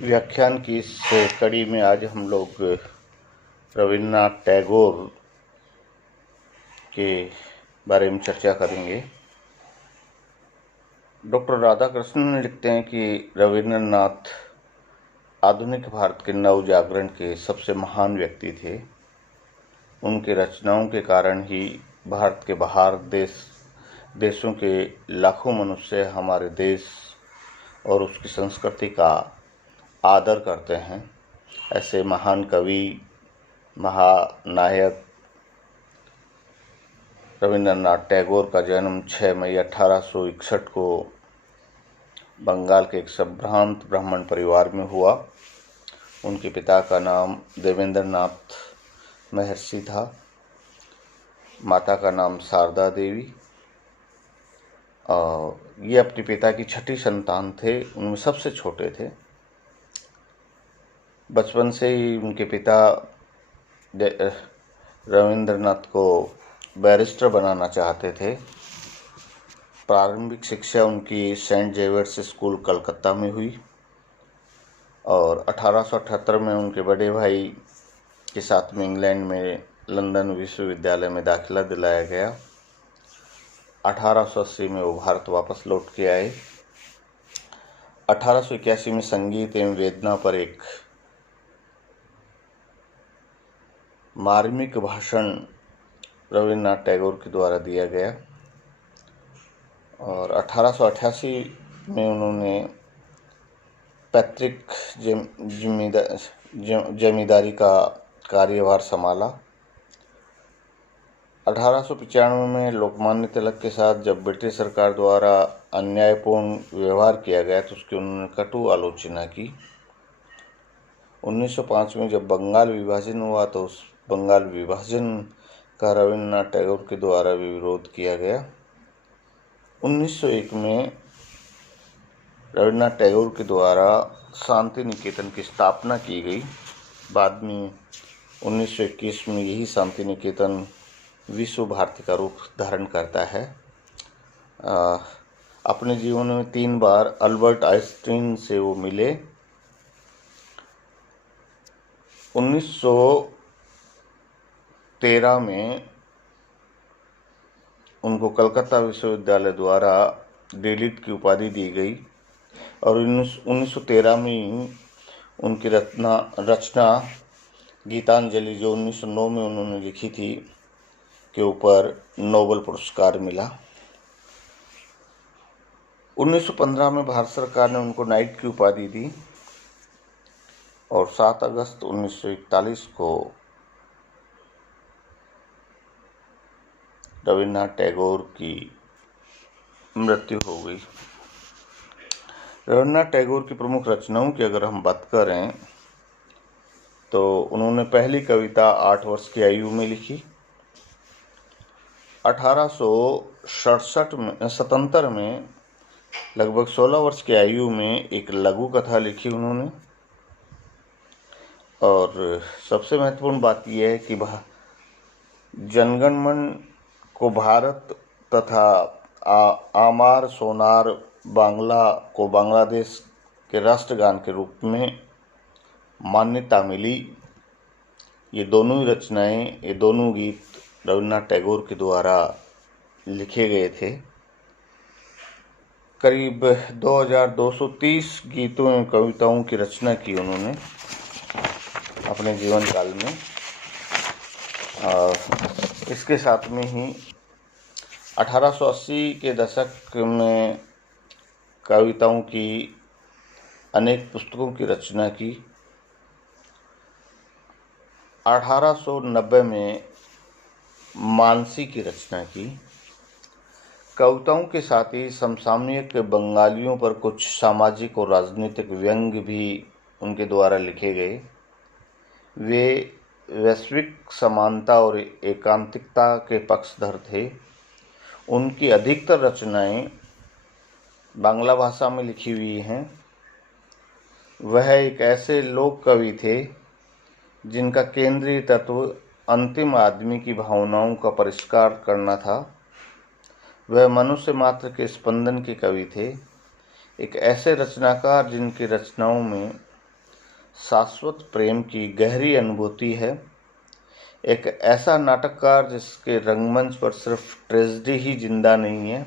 व्याख्यान की इस कड़ी में आज हम लोग रविन्द्रनाथ टैगोर के बारे में चर्चा करेंगे। डॉक्टर राधाकृष्णन लिखते हैं कि रविन्द्रनाथ आधुनिक भारत के नव जागरण के सबसे महान व्यक्ति थे। उनके रचनाओं के कारण ही भारत के बाहर देशों के लाखों मनुष्य हमारे देश और उसकी संस्कृति का आदर करते हैं। ऐसे महान कवि, महानायक रविन्द्रनाथ टैगोर का जन्म 6 मई 1861 को बंगाल के एक संभ्रांत ब्राह्मण परिवार में हुआ। उनके पिता का नाम देवेंद्रनाथ महर्षि था, माता का नाम शारदा देवी। ये अपने पिता की छठी संतान थे, उनमें सबसे छोटे थे। बचपन से ही उनके पिता रविन्द्रनाथ को बैरिस्टर बनाना चाहते थे। प्रारंभिक शिक्षा उनकी सेंट जेवियर्स स्कूल कलकत्ता में हुई और 1878 में उनके बड़े भाई के साथ में इंग्लैंड में लंदन विश्वविद्यालय में दाखिला दिलाया गया। 1880 में वो भारत वापस लौट के आए। 1881 में संगीत एवं वेदना पर एक मार्मिक भाषण रविन्द्रनाथ टैगोर के द्वारा दिया गया और 1888 में उन्होंने पैतृक जमींदारी का कार्यभार संभाला। 1895 में लोकमान्य तिलक के साथ जब ब्रिटिश सरकार द्वारा अन्यायपूर्ण व्यवहार किया गया तो उसकी उन्होंने कटु आलोचना की। 1905 में जब बंगाल विभाजन हुआ तो उस बंगाल विभाजन का रविन्द्रनाथ टैगोर के द्वारा भी विरोध किया गया। 1901 में रविन्द्रनाथ टैगोर के द्वारा शांति निकेतन की स्थापना की गई। बाद में 1921 में यही शांति निकेतन विश्व भारती का रूप धारण करता है। अपने जीवन में 3 बार अल्बर्ट आइंस्टीन से वो मिले। 1913 में उनको कलकत्ता विश्वविद्यालय द्वारा डीलिट की उपाधि दी गई और 1913 में उनकी रचना गीतांजलि जो 1909 में उन्होंने लिखी थी के ऊपर नोबेल पुरस्कार मिला। 1915 में भारत सरकार ने उनको नाइट की उपाधि दी और 7 अगस्त 1941 को रविन्द्रनाथ टैगोर की मृत्यु हो गई। रविन्द्रनाथ टैगोर की प्रमुख रचनाओं की अगर हम बात करें तो उन्होंने पहली कविता 8 वर्ष की आयु में लिखी। 1877 में लगभग 16 वर्ष की आयु में एक लघु कथा लिखी उन्होंने। और सबसे महत्वपूर्ण बात यह है कि जनगण मन को भारत तथा आमार सोनार बांग्ला को बांग्लादेश के राष्ट्रगान के रूप में मान्यता मिली। ये दोनों ही रचनाएं, ये दोनों गीत रविन्द्रनाथ टैगोर के द्वारा लिखे गए थे। करीब 2230 गीतों एवं कविताओं की रचना की उन्होंने अपने जीवन काल में। इसके साथ में ही 1880 के दशक में कविताओं की अनेक पुस्तकों की रचना की। 1890 में मानसी की रचना की। कविताओं के साथ ही समसामयिक बंगालियों पर कुछ सामाजिक और राजनीतिक व्यंग भी उनके द्वारा लिखे गए। वे वैश्विक समानता और एकांतिकता के पक्षधर थे। उनकी अधिकतर रचनाएं बांग्ला भाषा में लिखी हुई हैं। वह एक ऐसे लोक कवि थे जिनका केंद्रीय तत्व अंतिम आदमी की भावनाओं का परिष्कार करना था। वह मनुष्य मात्र के स्पंदन के कवि थे। एक ऐसे रचनाकार जिनकी रचनाओं में शाश्वत प्रेम की गहरी अनुभूति है। एक ऐसा नाटककार जिसके रंगमंच पर सिर्फ ट्रेजेडी ही जिंदा नहीं है,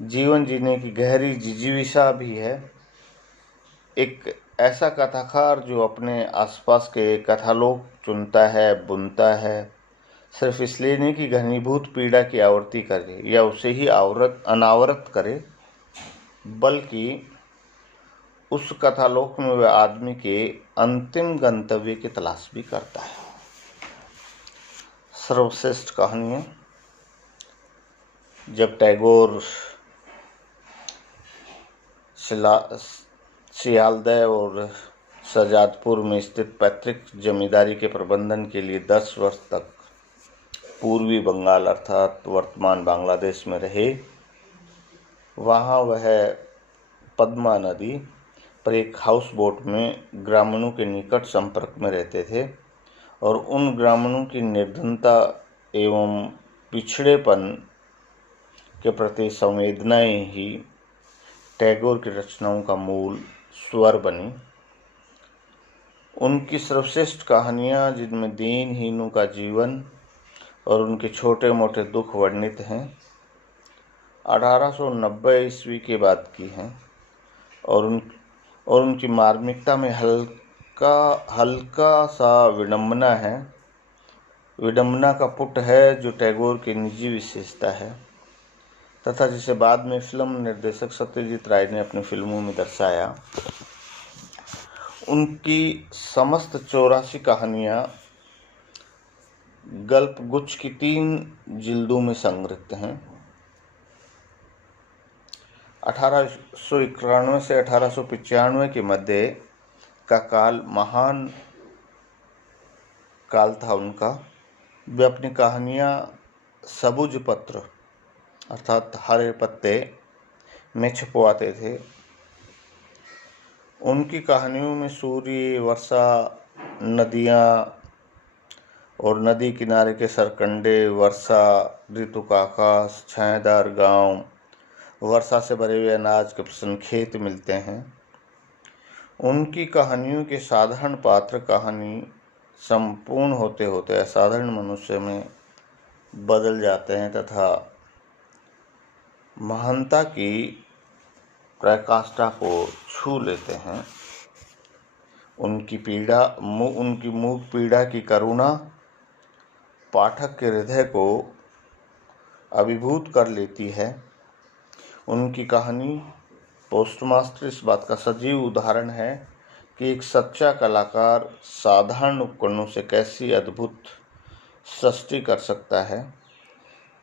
जीवन जीने की गहरी जिजीविषा भी है। एक ऐसा कथाकार जो अपने आसपास के कथालोक चुनता है, बुनता है, सिर्फ इसलिए नहीं कि घनीभूत पीड़ा की आवृत्ति करे या उसे ही अनावरत करे, बल्कि उस कथालोक में वह आदमी के अंतिम गंतव्य की तलाश भी करता है। सर्वश्रेष्ठ कहानियाँ। जब टैगोर सियालदह और शहजादपुर में स्थित पैतृक जमींदारी के प्रबंधन के लिए 10 वर्ष तक पूर्वी बंगाल अर्थात वर्तमान बांग्लादेश में रहे, वहाँ वह पद्मा नदी पर एक हाउस बोट में ग्रामीणों के निकट संपर्क में रहते थे और उन ग्रामीणों की निर्धनता एवं पिछड़ेपन के प्रति संवेदनाएं ही टैगोर की रचनाओं का मूल स्वर बनी। उनकी सर्वश्रेष्ठ कहानियाँ, जिनमें दीनहीनों का जीवन और उनके छोटे मोटे दुख वर्णित हैं, 1890 ईस्वी के बाद की हैं और उनकी मार्मिकता में हल्का सा विडंबना है। विडंबना का पुट है जो टैगोर की निजी विशेषता है तथा जिसे बाद में फिल्म निर्देशक सत्यजीत राय ने अपनी फिल्मों में दर्शाया। उनकी समस्त 84 कहानियाँ गल्प गुच्छ की 3 जिल्दों में संग्रहित हैं। 1891 से 1895 के मध्य का काल महान काल था उनका। वे अपनी कहानियाँ सबूज पत्र अर्थात हरे पत्ते में छपवाते थे। उनकी कहानियों में सूर्य, वर्षा, नदियाँ और नदी किनारे के सरकंडे, वर्षा ऋतु का आकाश, छायादार गांव, वर्षा से भरे हुए अनाज के प्रसन्न खेत मिलते हैं। उनकी कहानियों के साधारण पात्र कहानी संपूर्ण होते होते असाधारण मनुष्य में बदल जाते हैं तथा महानता की पराकाष्ठा को छू लेते हैं। उनकी मूक पीड़ा की करुणा पाठक के हृदय को अभिभूत कर लेती है। उनकी कहानी पोस्टमास्टर इस बात का सजीव उदाहरण है कि एक सच्चा कलाकार साधारण उपकरणों से कैसी अद्भुत सृष्टि कर सकता है।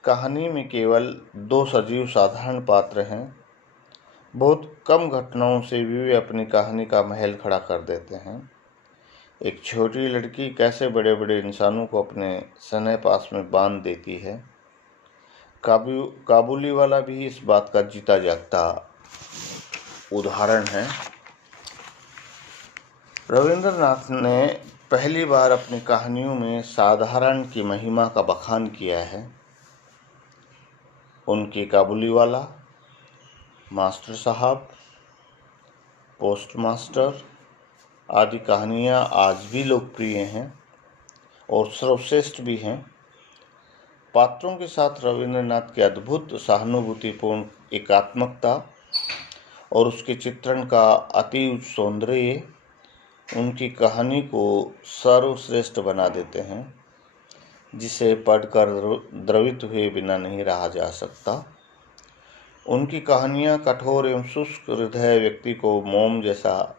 कहानी में केवल 2 सजीव साधारण पात्र हैं। बहुत कम घटनाओं से भी वे अपनी कहानी का महल खड़ा कर देते हैं। एक छोटी लड़की कैसे बड़े बड़े इंसानों को अपने सने पास में बांध देती है। काबुली वाला भी इस बात का जीता जागता उदाहरण है। रविंद्रनाथ ने पहली बार अपनी कहानियों में साधारण की महिमा का बखान किया है। उनकी काबुली वाला, मास्टर साहब, पोस्टमास्टर आदि कहानियाँ आज भी लोकप्रिय हैं और सर्वश्रेष्ठ भी हैं। पात्रों के साथ रविंद्रनाथ की अद्भुत सहानुभूतिपूर्ण एकात्मकता और उसके चित्रण का अति उच्च सौंदर्य उनकी कहानी को सर्वश्रेष्ठ बना देते हैं, जिसे पढ़कर द्रवित हुए बिना नहीं रहा जा सकता। उनकी कहानियाँ कठोर एवं शुष्क हृदय व्यक्ति को मोम जैसा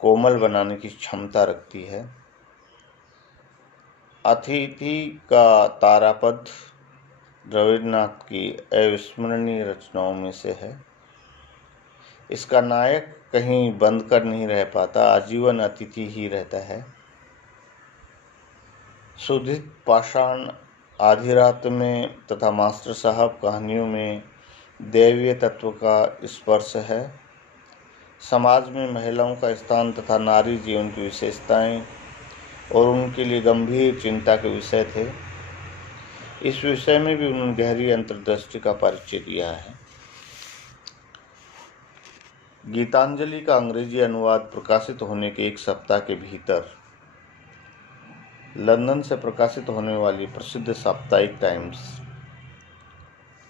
कोमल बनाने की क्षमता रखती है। अतिथि का तारापद रविन्द्रनाथ की अविस्मरणीय रचनाओं में से है। इसका नायक कहीं बंद कर नहीं रह पाता, आजीवन अतिथि ही रहता है। सुधित पाषाण, आधी रात में तथा मास्टर साहब कहानियों में दैवीय तत्व का स्पर्श है। समाज में महिलाओं का स्थान तथा नारी जीवन की विशेषताएं और उनके लिए गंभीर चिंता के विषय थे। इस विषय में भी उन्होंने गहरी अंतर्दृष्टि का परिचय दिया है। गीतांजलि का अंग्रेजी अनुवाद प्रकाशित होने के एक सप्ताह के भीतर लंदन से प्रकाशित होने वाली प्रसिद्ध साप्ताहिक टाइम्स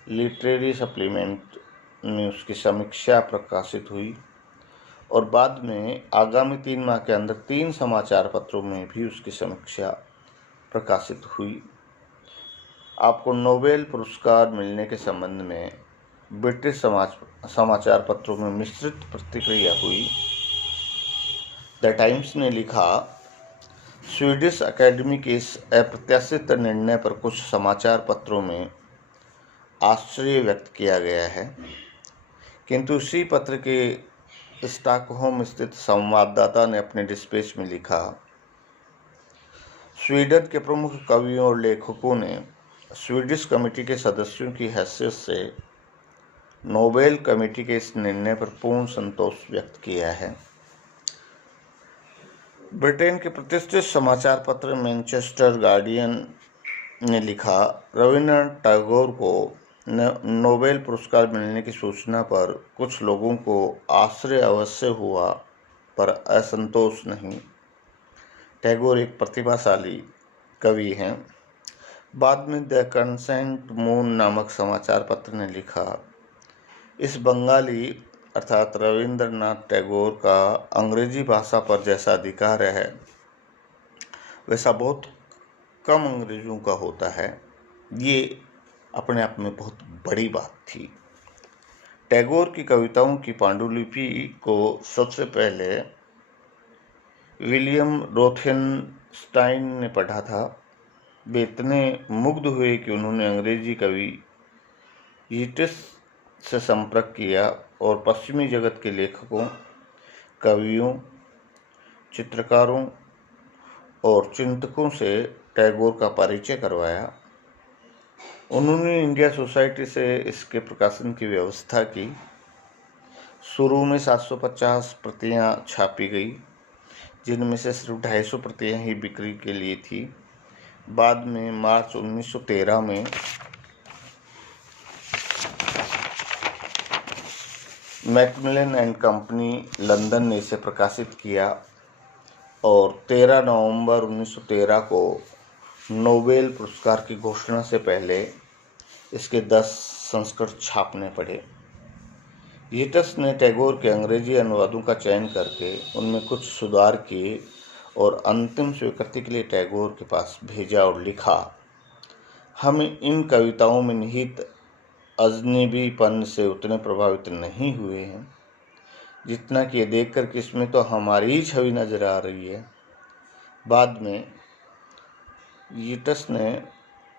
लिटरेरी सप्लीमेंट में उसकी समीक्षा प्रकाशित हुई और बाद में आगामी 3 माह के अंदर 3 समाचार पत्रों में भी उसकी समीक्षा प्रकाशित हुई। आपको नोबेल पुरस्कार मिलने के संबंध में ब्रिटिश समाचार पत्रों में मिश्रित प्रतिक्रिया हुई। द टाइम्स ने लिखा, स्वीडिश अकेडमी के इस अप्रत्याशित निर्णय पर कुछ समाचार पत्रों में आश्चर्य व्यक्त किया गया है, किंतु उसी पत्र के स्टॉकहोम स्थित संवाददाता ने अपने डिस्पैच में लिखा, स्वीडन के प्रमुख कवियों और लेखकों ने स्वीडिश कमेटी के सदस्यों की हैसियत से नोबेल कमेटी के इस निर्णय पर पूर्ण संतोष व्यक्त किया है। ब्रिटेन के प्रतिष्ठित समाचार पत्र मैनचेस्टर गार्डियन ने लिखा, रविन्द्रनाथ टैगोर को नोबेल पुरस्कार मिलने की सूचना पर कुछ लोगों को आश्चर्य अवश्य हुआ, पर असंतोष नहीं। टैगोर एक प्रतिभाशाली कवि हैं। बाद में द क्रेसेंट मून नामक समाचार पत्र ने लिखा, इस बंगाली अर्थात रविंद्रनाथ टैगोर का अंग्रेजी भाषा पर जैसा अधिकार है वैसा बहुत कम अंग्रेजों का होता है। ये अपने आप में बहुत बड़ी बात थी। टैगोर की कविताओं की पांडुलिपि को सबसे पहले विलियम रोथेनस्टाइन ने पढ़ा था। वे इतने मुग्ध हुए कि उन्होंने अंग्रेजी कवि यीट्स से संपर्क किया और पश्चिमी जगत के लेखकों, कवियों, चित्रकारों और चिंतकों से टैगोर का परिचय करवाया। उन्होंने इंडिया सोसाइटी से इसके प्रकाशन की व्यवस्था की। शुरू में 750 प्रतियां छापी गई, जिनमें से सिर्फ 250 प्रतियां ही बिक्री के लिए थी। बाद में मार्च 1913 में मैकमिलन एंड कंपनी लंदन ने इसे प्रकाशित किया और 13 नवंबर 1913 को नोबेल पुरस्कार की घोषणा से पहले इसके 10 संस्करण छापने पड़े। यीट्स ने टैगोर के अंग्रेजी अनुवादों का चयन करके उनमें कुछ सुधार किए और अंतिम स्वीकृति के लिए टैगोर के पास भेजा और लिखा, हम इन कविताओं में निहित अजनबीपन से उतने प्रभावित नहीं हुए हैं जितना कि ये देखकर कि इसमें तो हमारी ही छवि नजर आ रही है। बाद में यीट्स ने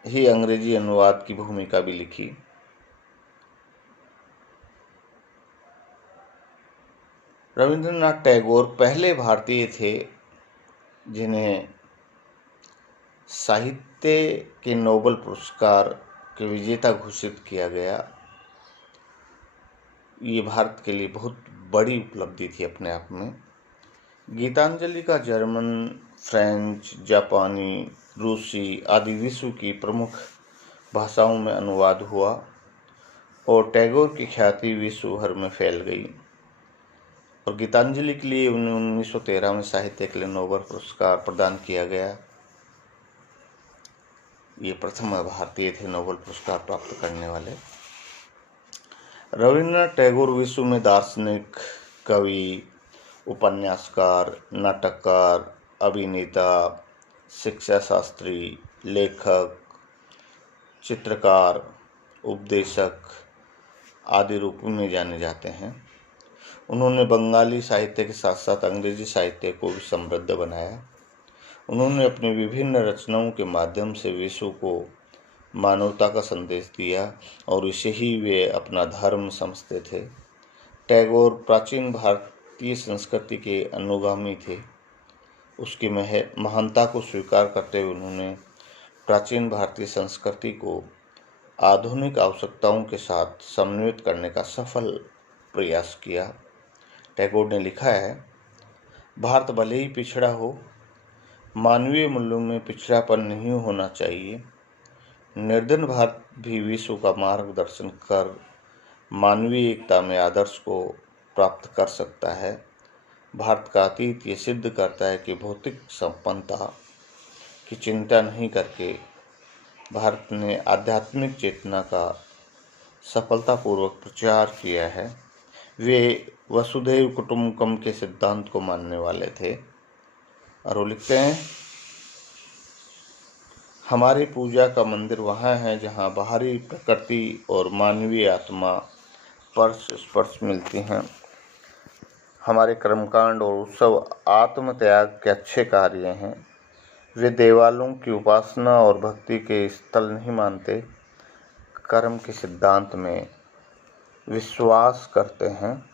ही अंग्रेजी अनुवाद की भूमिका भी लिखी। रविंद्रनाथ टैगोर पहले भारतीय थे जिन्हें साहित्य के नोबेल पुरस्कार के विजेता घोषित किया गया। ये भारत के लिए बहुत बड़ी उपलब्धि थी अपने आप में। गीतांजलि का जर्मन, फ्रेंच, जापानी, रूसी आदि विश्व की प्रमुख भाषाओं में अनुवाद हुआ और टैगोर की ख्याति विश्व भर में फैल गई और गीतांजलि के लिए उन्हें 1913 में साहित्य के लिए नोबेल पुरस्कार प्रदान किया गया। ये प्रथम भारतीय थे नोबेल पुरस्कार प्राप्त करने वाले। रविन्द्रनाथ टैगोर विश्व में दार्शनिक, कवि, उपन्यासकार, नाटककार, अभिनेता, शिक्षा शास्त्री, लेखक, चित्रकार, उपदेशक आदि रूपों में जाने जाते हैं। उन्होंने बंगाली साहित्य के साथ साथ अंग्रेजी साहित्य को भी समृद्ध बनाया। उन्होंने अपनी विभिन्न रचनाओं के माध्यम से विश्व को मानवता का संदेश दिया और इसे ही वे अपना धर्म समझते थे। टैगोर प्राचीन भारतीय संस्कृति के अनुगामी थे। उसकी महानता को स्वीकार करते हुए उन्होंने प्राचीन भारतीय संस्कृति को आधुनिक आवश्यकताओं के साथ समन्वित करने का सफल प्रयास किया। टैगोर ने लिखा है, भारत भले ही पिछड़ा हो, मानवीय मूल्यों में पिछड़ापन नहीं होना चाहिए। निर्धन भारत भी विश्व का मार्गदर्शन कर मानवीय एकता में आदर्श को प्राप्त कर सकता है। भारत का अतीत ये सिद्ध करता है कि भौतिक संपन्नता की चिंता नहीं करके भारत ने आध्यात्मिक चेतना का सफलतापूर्वक प्रचार किया है। वे वसुधैव कुटुम्बकम के सिद्धांत को मानने वाले थे। और वो लिखते हैं, हमारी पूजा का मंदिर वहाँ है जहाँ बाहरी प्रकृति और मानवीय आत्मा पर स्पर्श मिलती हैं। हमारे कर्मकांड और उत्सव आत्म त्याग के अच्छे कार्य हैं। वे देवालयों की उपासना और भक्ति के स्थल नहीं मानते, कर्म के सिद्धांत में विश्वास करते हैं।